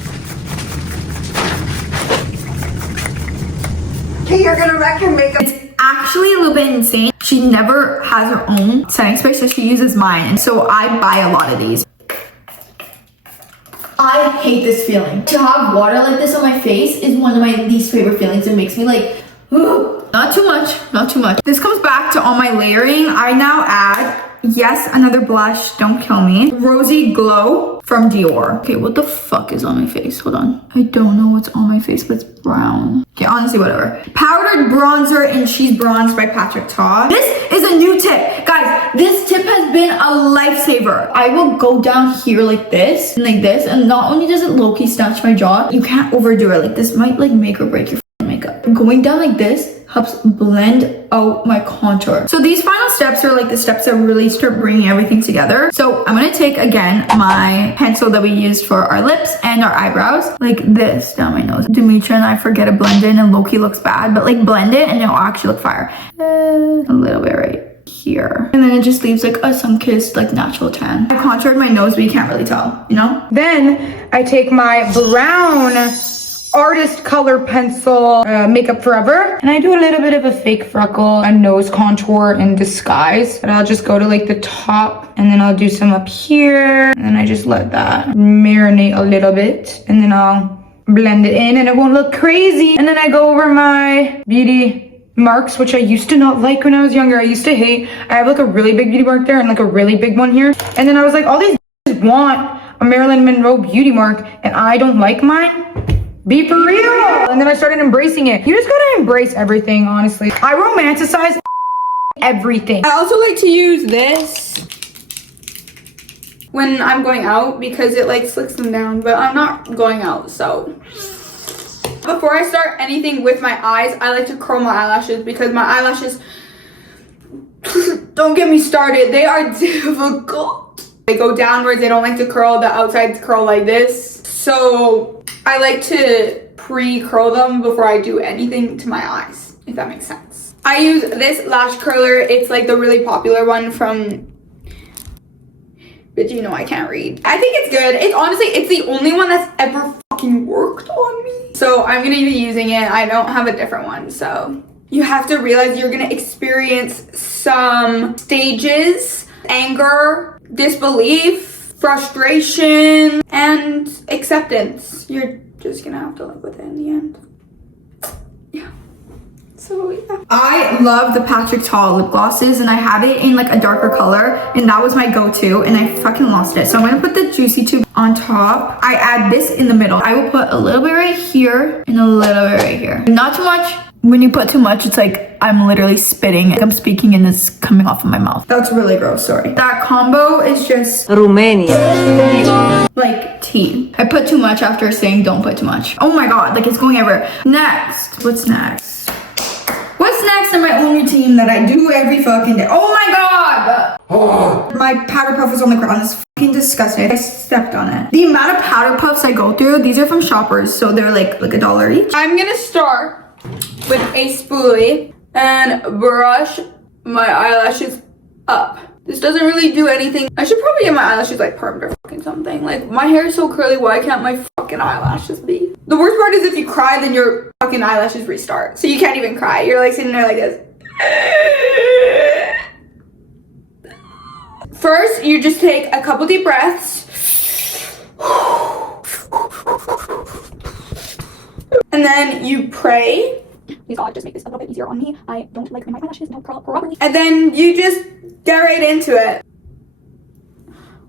Okay, you're gonna wreck your makeup. It's actually a little bit insane. She never has her own setting spray, so she uses mine. And so I buy a lot of these. I hate this feeling. To have water like this on my face is one of my least favorite feelings. It makes me like, ugh. Not too much, not too much. This comes back to all my layering. I now add, yes, another blush, don't kill me. Rosy Glow from Dior. Okay, what the fuck is on my face? Hold on. I don't know what's on my face, but it's brown. Okay, honestly, whatever. Powdered bronzer in She's Bronzed by Patrick Ta. This is a new tip. Guys, this tip has been a lifesaver. I will go down here like this, and not only does it low-key snatch my jaw, you can't overdo it. Like this might like make or break your makeup. Going down like this helps blend out my contour. So these final steps are like the steps that really start bringing everything together. So I'm gonna take again my pencil that we used for our lips and our eyebrows, like this down my nose. Demitra and I forget to blend in and low-key looks bad, but like blend it and it'll actually look fire. A little bit right here. And then it just leaves like a sun-kissed like natural tan. I contoured my nose, but you can't really tell, you know? Then I take my brown artist color pencil, Makeup Forever, and I do a little bit of a fake freckle, a nose contour in disguise. But I'll just go to like the top, and then I'll do some up here, and then I just let that marinate a little bit, and then I'll blend it in, and it won't look crazy. And then I go over my beauty marks, which I used to not like when I was younger. I used to hate. I have like a really big beauty mark there and like a really big one here, and then I was like, all these want a Marilyn Monroe beauty mark, and I don't like mine. Be for real. And then I started embracing it. You just gotta embrace everything, honestly. I romanticize everything. I also like to use this when I'm going out because it like slicks them down, but I'm not going out, so. Before I start anything with my eyes, I like to curl my eyelashes because my eyelashes, don't get me started, they are difficult. They go downwards, they don't like to curl, the outsides curl like this. So I like to pre-curl them before I do anything to my eyes, if that makes sense. I use this lash curler. It's like the really popular one from, but you know I can't read. I think it's good. It's honestly, it's the only one that's ever fucking worked on me. So I'm gonna be using it. I don't have a different one, so. You have to realize you're gonna experience some stages, anger, disbelief, frustration, and acceptance. You're just gonna have to live with it in the end. Yeah. So yeah. I love the Patrick Ta lip glosses, and I have it in like a darker color, and that was my go-to, and I fucking lost it. So I'm gonna put the Juicy Tube on top. I add this in the middle. I will put a little bit right here and a little bit right here. Not too much. When you put too much, it's like I'm literally spitting. I'm speaking and it's coming off of my mouth. That's really gross, sorry. That combo is just Romania. like tea. I put too much after saying don't put too much. Oh my god, like it's going everywhere. Next, what's next? What's next in my own routine that I do every fucking day? Oh my god! My powder puff is on the ground. It's fucking disgusting. I stepped on it. The amount of powder puffs I go through, these are from Shoppers, so they're like $1 each. I'm gonna start with a spoolie and brush my eyelashes up. This doesn't really do anything. I should probably get my eyelashes like permed or fucking something. Like my hair is so curly, why can't my fucking eyelashes be? The worst part is if you cry, then your fucking eyelashes restart. So you can't even cry. You're like sitting there like this. First, you just take a couple deep breaths. And then you pray. Please God, just make this a little bit easier on me. I don't like when my eyelashes don't curl up properly. And then you just get right into it.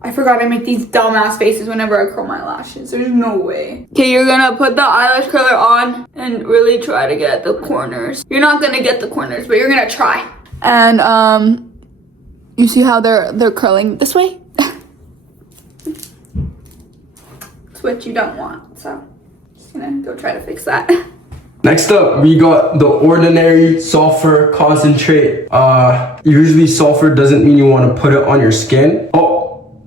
I forgot I make these dumbass faces whenever I curl my lashes. There's no way. Okay, you're gonna put the eyelash curler on and really try to get the corners. You're not gonna get the corners, but you're gonna try. And you see how they're curling this way? It's what you don't want, so just gonna go try to fix that. Next up, we got the Ordinary Sulfur Concentrate. Usually sulfur doesn't mean you want to put it on your skin. Oh,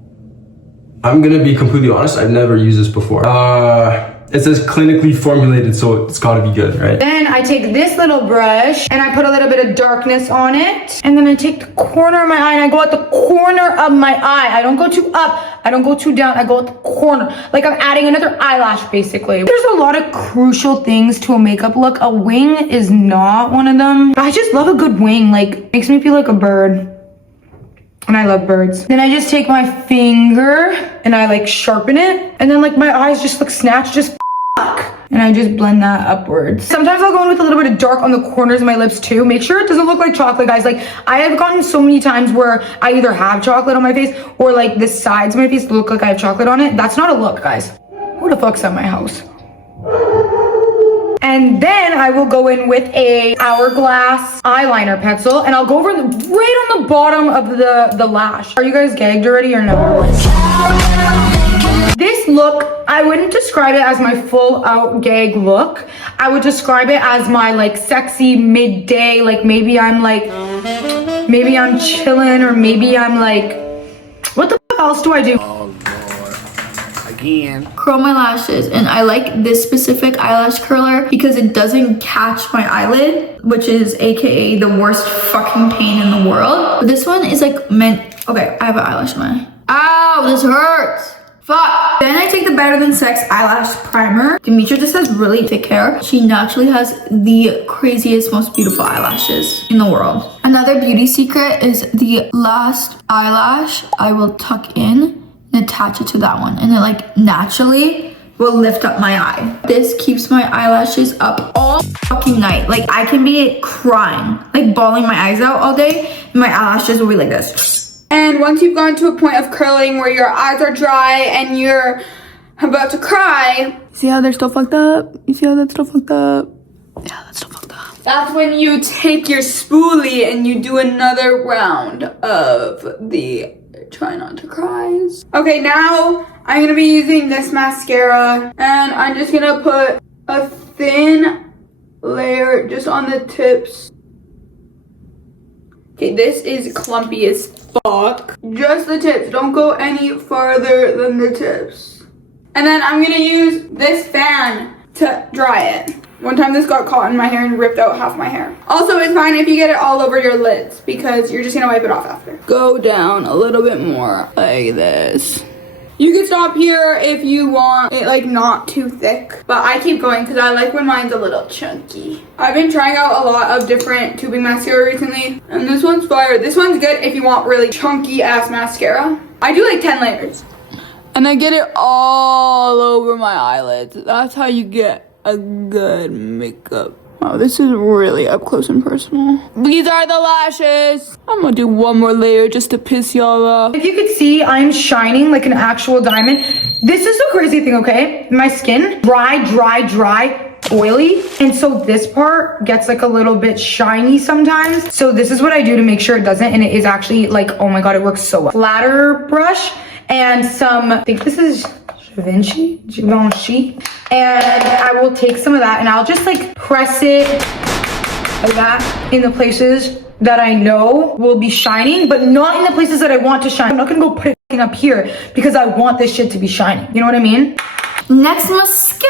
I'm gonna be completely honest, I've never used this before. It says clinically formulated, so it's gotta be good, right? Then I take this little brush and I put a little bit of darkness on it. And then I take the corner of my eye and I go at the corner of my eye. I don't go too up, I don't go too down, I go at the corner. Like I'm adding another eyelash basically. There's a lot of crucial things to a makeup look. A wing is not one of them. I just love a good wing, like makes me feel like a bird. And I love birds. Then I just take my finger and I like sharpen it. And then like my eyes just look snatched, just and I just blend that upwards. Sometimes I'll go in with a little bit of dark on the corners of my lips too. Make sure it doesn't look like chocolate, guys. Like I have gotten so many times where I either have chocolate on my face or like the sides of my face look like I have chocolate on it. That's not a look, guys. Who the fuck's at my house? And then I will go in with a hourglass eyeliner pencil and I'll go over right on the bottom of the lash. Are you guys gagged already or no? This look, I wouldn't describe it as my full out gag look. I would describe it as my like sexy midday, like maybe I'm chilling or maybe I'm like, what the fuck else do I do? Curl my lashes, and I like this specific eyelash curler because it doesn't catch my eyelid, which is aka the worst fucking pain in the world. But this one is like meant, okay, I have an eyelash in my eye. Ow, this hurts. Fuck. Then I take the Better Than Sex eyelash primer. Demitra just has really thick hair. She naturally has the craziest, most beautiful eyelashes in the world. Another beauty secret is the last eyelash I will tuck in and attach it to that one, and it like naturally will lift up my eye. This keeps my eyelashes up all fucking night. Like I can be crying, like bawling my eyes out all day, and my eyelashes will be like this. And once you've gone to a point of curling where your eyes are dry and you're about to cry, see how they're still fucked up? You see how that's still fucked up? Yeah, that's still fucked up. That's when you take your spoolie and you do another round of the try not to cries. Okay, now I'm gonna be using this mascara and I'm just gonna put a thin layer just on the tips. Okay, this is clumpy as fuck. Just the tips, don't go any farther than the tips. And then I'm gonna use this fan to dry it. One time this got caught in my hair and ripped out half my hair. Also, it's fine if you get it all over your lids because you're just gonna wipe it off after. Go down a little bit more like this. You can stop here if you want it like not too thick, but I keep going because I like when mine's a little chunky. I've been trying out a lot of different tubing mascara recently, and this one's fire. This one's good if you want really chunky ass mascara. I do like 10 layers. And I get it all over my eyelids. That's how you get a good makeup. Wow, this is really up close and personal. These are the lashes. I'm gonna do one more layer just to piss y'all off. If you could see, I'm shining like an actual diamond. This is the crazy thing, okay? My skin, dry, oily. And so this part gets like a little bit shiny sometimes. So this is what I do to make sure it doesn't. And it is actually like, oh my God, it works so well. Flatter brush and some, I think this is Givenchy, and I will take some of that and I'll just like press it like that in the places that I know will be shining, but not in the places that I want to shine. I'm not gonna go put it up here because I want this shit to be shining. You know what I mean? Next mascara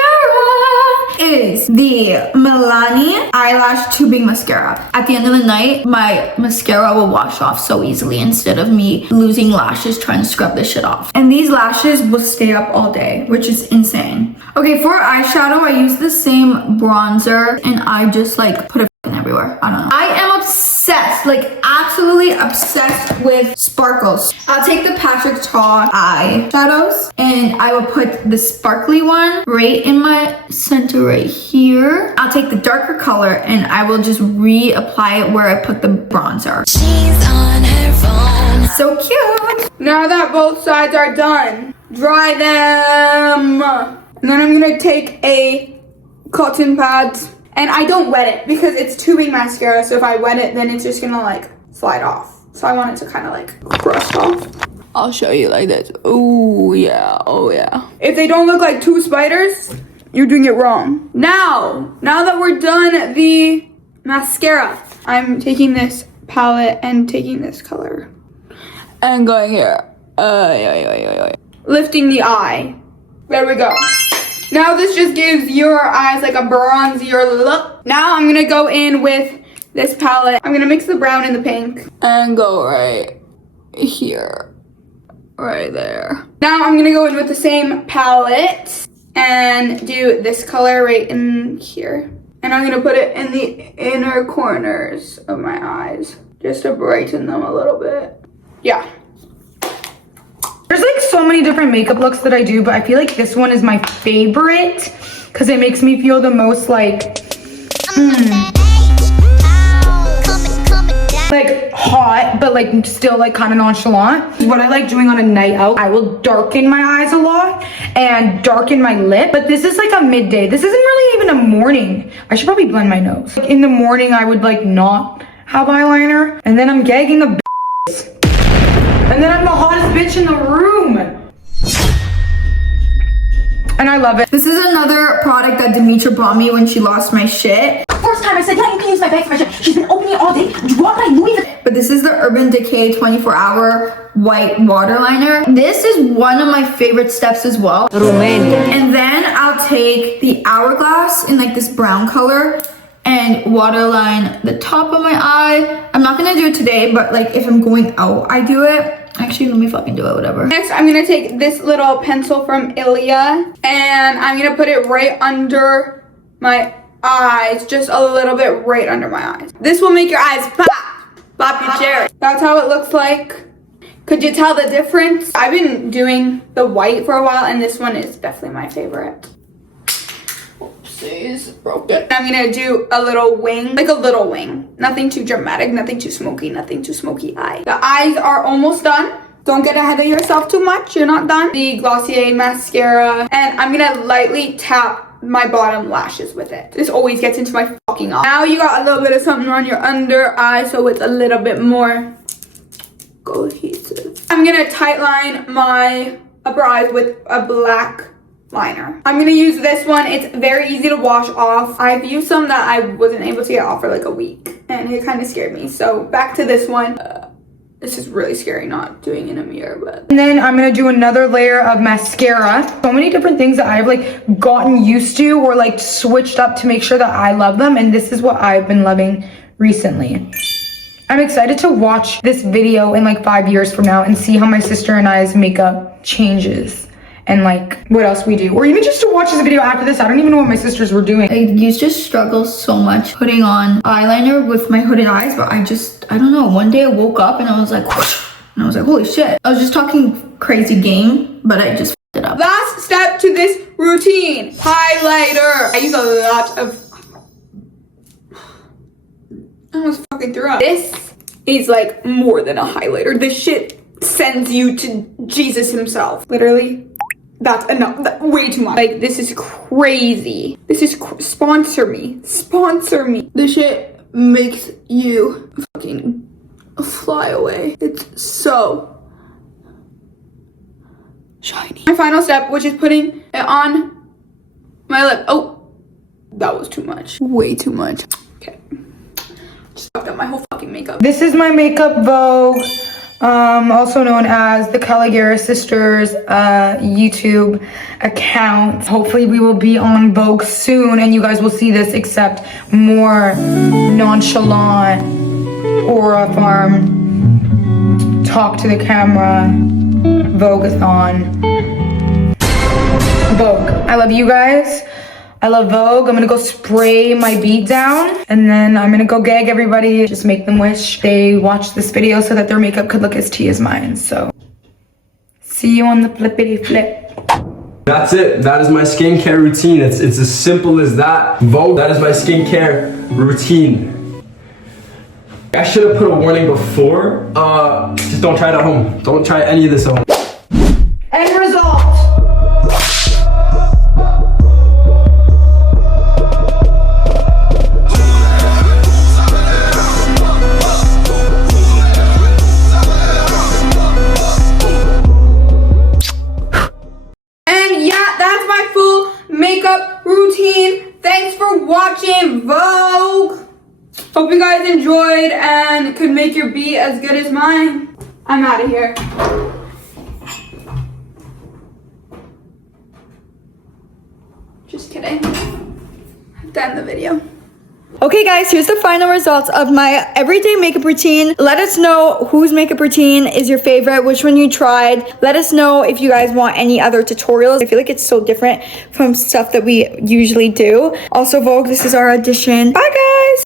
is the Milani Eyelash Tubing Mascara. At the end of the night, my mascara will wash off so easily instead of me losing lashes trying to scrub this shit off. And these lashes will stay up all day, which is insane. Okay, for eyeshadow, I use the same bronzer and I just like put it everywhere. I don't know. I am obsessed, like absolutely obsessed with sparkles. I'll take the Patrick Ta eyeshadows and I will put the sparkly one right in my center right here. I'll take the darker color and I will just reapply it where I put the bronzer. She's on her phone. So cute. Now that both sides are done, dry them. And then I'm gonna take a cotton pad. And I don't wet it because it's tubing mascara, so if I wet it, then it's just gonna like slide off. So I want it to kind of like crust off. I'll show you like this. Oh yeah, oh yeah. If they don't look like two spiders, you're doing it wrong. Now that we're done the mascara, I'm taking this palette and taking this color and going here. lifting the eye. There we go. Now this just gives your eyes like a bronzier look. Now I'm gonna go in with this palette. I'm gonna mix the brown and the pink and go right here, right there. Now I'm gonna go in with the same palette and do this color right in here. And I'm gonna put it in the inner corners of my eyes just to brighten them a little bit. Yeah. There's like so many different makeup looks that I do, but I feel like this one is my favorite because it makes me feel the most like hot, but like still like kind of nonchalant. What I like doing on a night out, I will darken my eyes a lot and darken my lip, but this is like a midday. This isn't really even a morning. I should probably blend my nose. Like in the morning, I would like not have eyeliner, and then I'm gagging the and then I'm the hottest bitch in the room. And I love it. This is another product that Demitra bought me when she lost my shit. First time I said, yeah, you can use my bag for my shit. She's been opening it all day. Drop my Louis Vuitton. But this is the Urban Decay 24-hour white waterliner. This is one of my favorite steps as well. Romania. And then I'll take the Hourglass in like this brown color and waterline the top of my eye. I'm not gonna do it today, but like if I'm going out, I do it. Actually, let me fucking do it, whatever. Next, I'm gonna take this little pencil from Eliana and I'm gonna put it right under my eyes, just a little bit right under my eyes. This will make your eyes pop your cherry. That's how it looks like. Could you tell the difference? I've been doing the white for a while and this one is definitely my favorite. Oopsies, broke it. I'm gonna do a little wing, like a little wing. Nothing too dramatic, nothing too smoky eye. The eyes are almost done. Don't get ahead of yourself too much, you're not done. The Glossier mascara, and I'm gonna lightly tap my bottom lashes with it. This always gets into my fucking eye. Now you got a little bit of something on your under eye, so it's a little bit more cohesive. I'm gonna tightline my upper eyes with a black liner. I'm gonna use this one. It's very easy to wash off. I've used some that I wasn't able to get off for like a week and it kind of scared me. So back to this one. This is really scary not doing in a mirror, but. And then I'm gonna do another layer of mascara. So many different things that I've like gotten used to or like switched up to make sure that I love them. And this is what I've been loving recently. I'm excited to watch this video in like 5 years from now and see how my sister and I's makeup changes. And like what else we do, or even just to watch this video after this. I don't even know what my sisters were doing. I used to struggle so much putting on eyeliner with my hooded eyes, but I don't know, one day I woke up and I was like, whoosh, and I was like, holy shit. I was just talking crazy game, but I just f***ed it up. Last step to this routine, highlighter. I use a lot of, I almost fucking threw up. This is like more than a highlighter. This shit sends you to Jesus himself. Literally. That's enough. Way too much. Like, this is crazy. This is sponsor me. Sponsor me. This shit makes you fucking fly away. It's so shiny. My final step, which is putting it on my lip. Oh, that was too much. Way too much. Okay. Just fucked up my whole fucking makeup. This is my makeup Vogue. Also known as the Kalogeras sisters YouTube account. Hopefully we will be on Vogue soon and you guys will see this, except more nonchalant, aura farm, talk to the camera, Vogue-a-thon. Vogue. I love you guys. I love Vogue. I'm gonna go spray my beat down and then I'm gonna go gag everybody. Just make them wish they watched this video so that their makeup could look as tea as mine. So, see you on the flippity flip. That's it. That is my skincare routine. It's as simple as that. Vogue, that is my skincare routine. I should have put a warning before. Just don't try it at home. Don't try any of this at home. End result. Makeup routine. Thanks for watching Vogue. Hope you guys enjoyed and could make your beat as good as mine. I'm out of here. to end the video. Okay guys, here's the final results of my everyday makeup routine. Let us know whose makeup routine is your favorite, which one you tried. Let us know if you guys want any other tutorials. I feel like it's so different from stuff that we usually do. Also, Vogue, this is our audition. Bye guys!